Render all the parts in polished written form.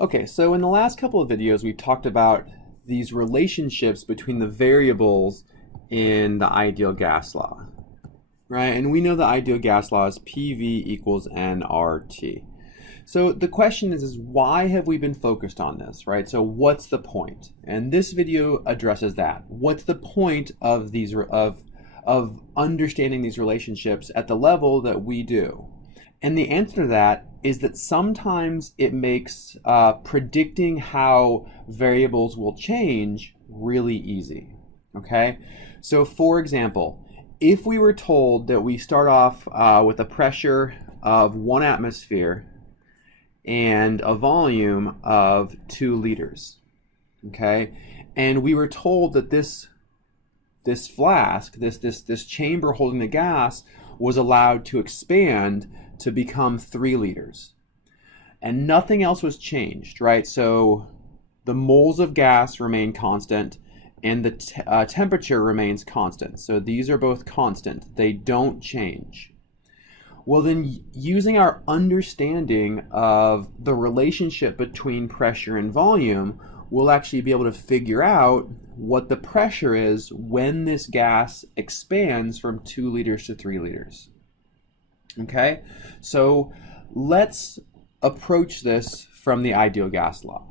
Okay, so in the last couple of videos, we've talked about these relationships between the variables in the ideal gas law, right? And we know the ideal gas law is PV equals nRT. So the question is why have we been focused on this, right? So what's the point? And this video addresses that. What's the point of these of understanding these relationships at the level that we do? And the answer to that is that sometimes it makes predicting how variables will change really easy, okay? So for example, if we were told that we start off with a pressure of 1 atmosphere and a volume of 2 liters, okay? And we were told that this flask, this chamber holding the gas, was allowed to expand to become 3 liters. And nothing else was changed, right? So the moles of gas remain constant and the temperature remains constant. So these are both constant. They don't change. Well, then using our understanding of the relationship between pressure and volume, we'll actually be able to figure out what the pressure is when this gas expands from 2 liters to 3 liters. Okay, so let's approach this from the ideal gas law,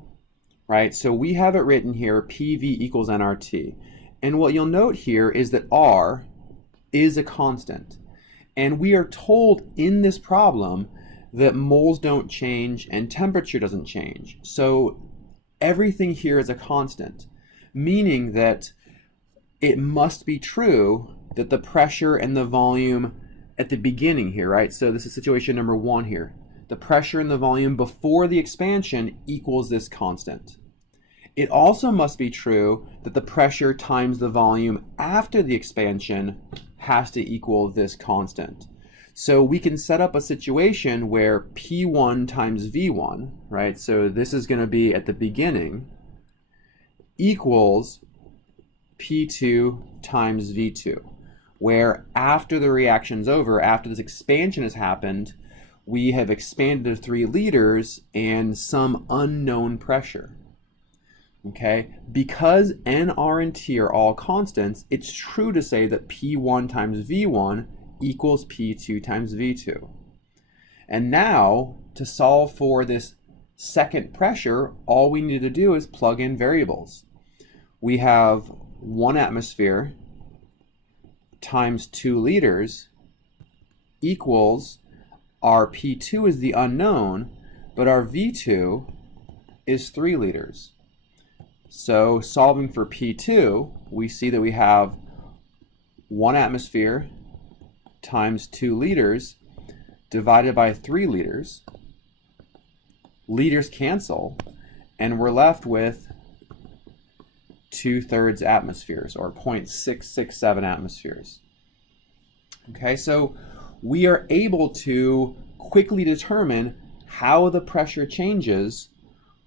right? So we have it written here, PV equals nRT. And what you'll note here is that R is a constant. And we are told in this problem that moles don't change and temperature doesn't change. So everything here is a constant, meaning that it must be true that the pressure and the volume at the beginning here, right? So this is situation number 1 here. The pressure and the volume before the expansion equals this constant. It also must be true that the pressure times the volume after the expansion has to equal this constant. So we can set up a situation where P1 times V1, right? So this is going to be at the beginning, equals P2 times V2. Where after the reaction's over, after this expansion has happened, we have expanded to 3 liters and some unknown pressure. Okay, because N, R, and T are all constants, it's true to say that P1 times V1 equals P2 times V2. And now, to solve for this second pressure, all we need to do is plug in variables. We have 1 atmosphere times 2 liters equals our P2 is the unknown, but our V2 is 3 liters. So solving for P2, we see that we have 1 atmosphere times 2 liters divided by 3 liters. Liters cancel, and we're left with 2/3 atmospheres, or 0.667 atmospheres. Okay, so we are able to quickly determine how the pressure changes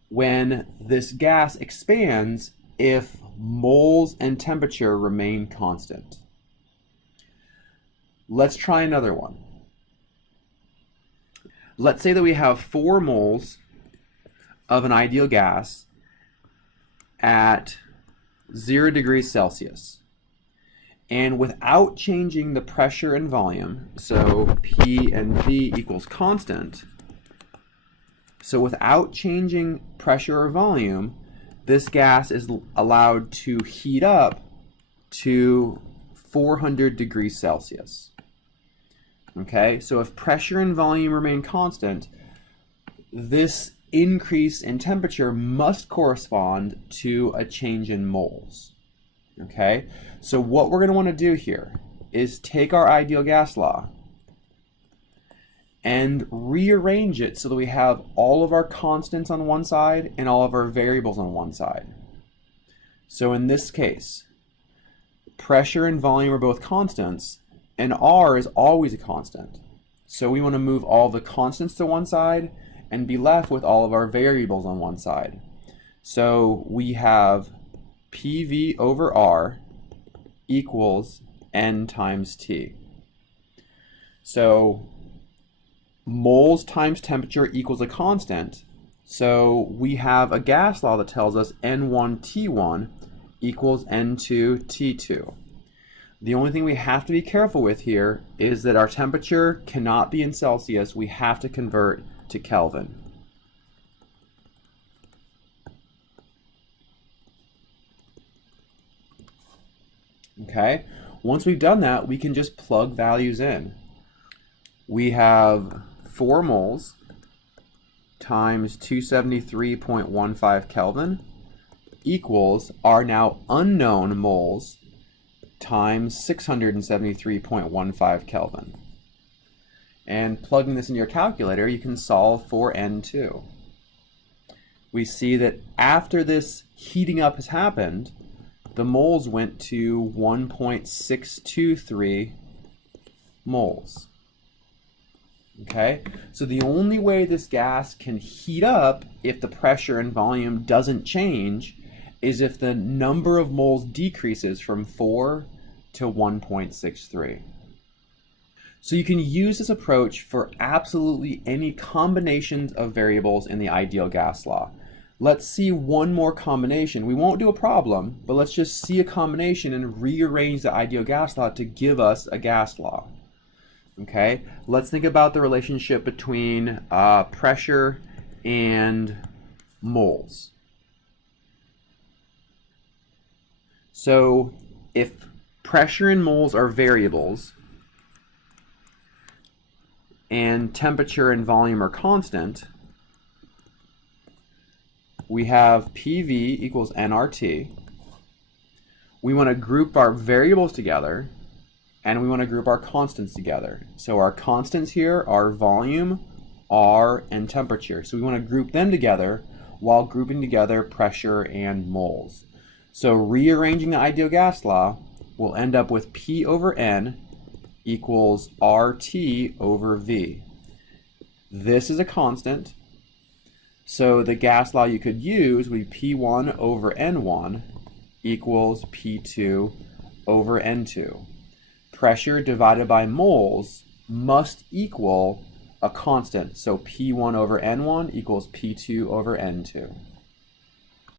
when this gas expands if moles and temperature remain constant. Let's try another one. Let's say that we have 4 moles of an ideal gas at 0 degrees Celsius. And without changing the pressure and volume, so P and V equals constant, so without changing pressure or volume, this gas is allowed to heat up to 400 degrees Celsius. Okay, so if pressure and volume remain constant, this increase in temperature must correspond to a change in moles. Okay, so what we're going to want to do here is take our ideal gas law and rearrange it so that we have all of our constants on one side and all of our variables on one side. So in this case, pressure and volume are both constants, and R is always a constant. So we want to move all the constants to one side and be left with all of our variables on one side. So we have PV over R equals N times T. So moles times temperature equals a constant. So we have a gas law that tells us N1T1 equals N2T2. The only thing we have to be careful with here is that our temperature cannot be in Celsius. We have to convert to Kelvin. Okay, once we've done that, we can just plug values in. We have 4 moles times 273.15 Kelvin equals our now unknown moles times 673.15 Kelvin. And plugging this in your calculator, you can solve for N2. We see that after this heating up has happened, the moles went to 1.623 moles. Okay, so the only way this gas can heat up if the pressure and volume doesn't change is if the number of moles decreases from 4 to 1.63. So you can use this approach for absolutely any combinations of variables in the ideal gas law. Let's see one more combination. We won't do a problem, but let's just see a combination and rearrange the ideal gas law to give us a gas law. Okay, let's think about the relationship between pressure and moles. So if pressure and moles are variables and temperature and volume are constant, we have PV equals nRT. We want to group our variables together, and we want to group our constants together. So our constants here are volume, R, and temperature. So we want to group them together while grouping together pressure and moles. So rearranging the ideal gas law, we'll end up with P over N equals RT over V. This is a constant. So the gas law you could use would be P1 over N1 equals P2 over N2. Pressure divided by moles must equal a constant. So P1 over N1 equals P2 over N2.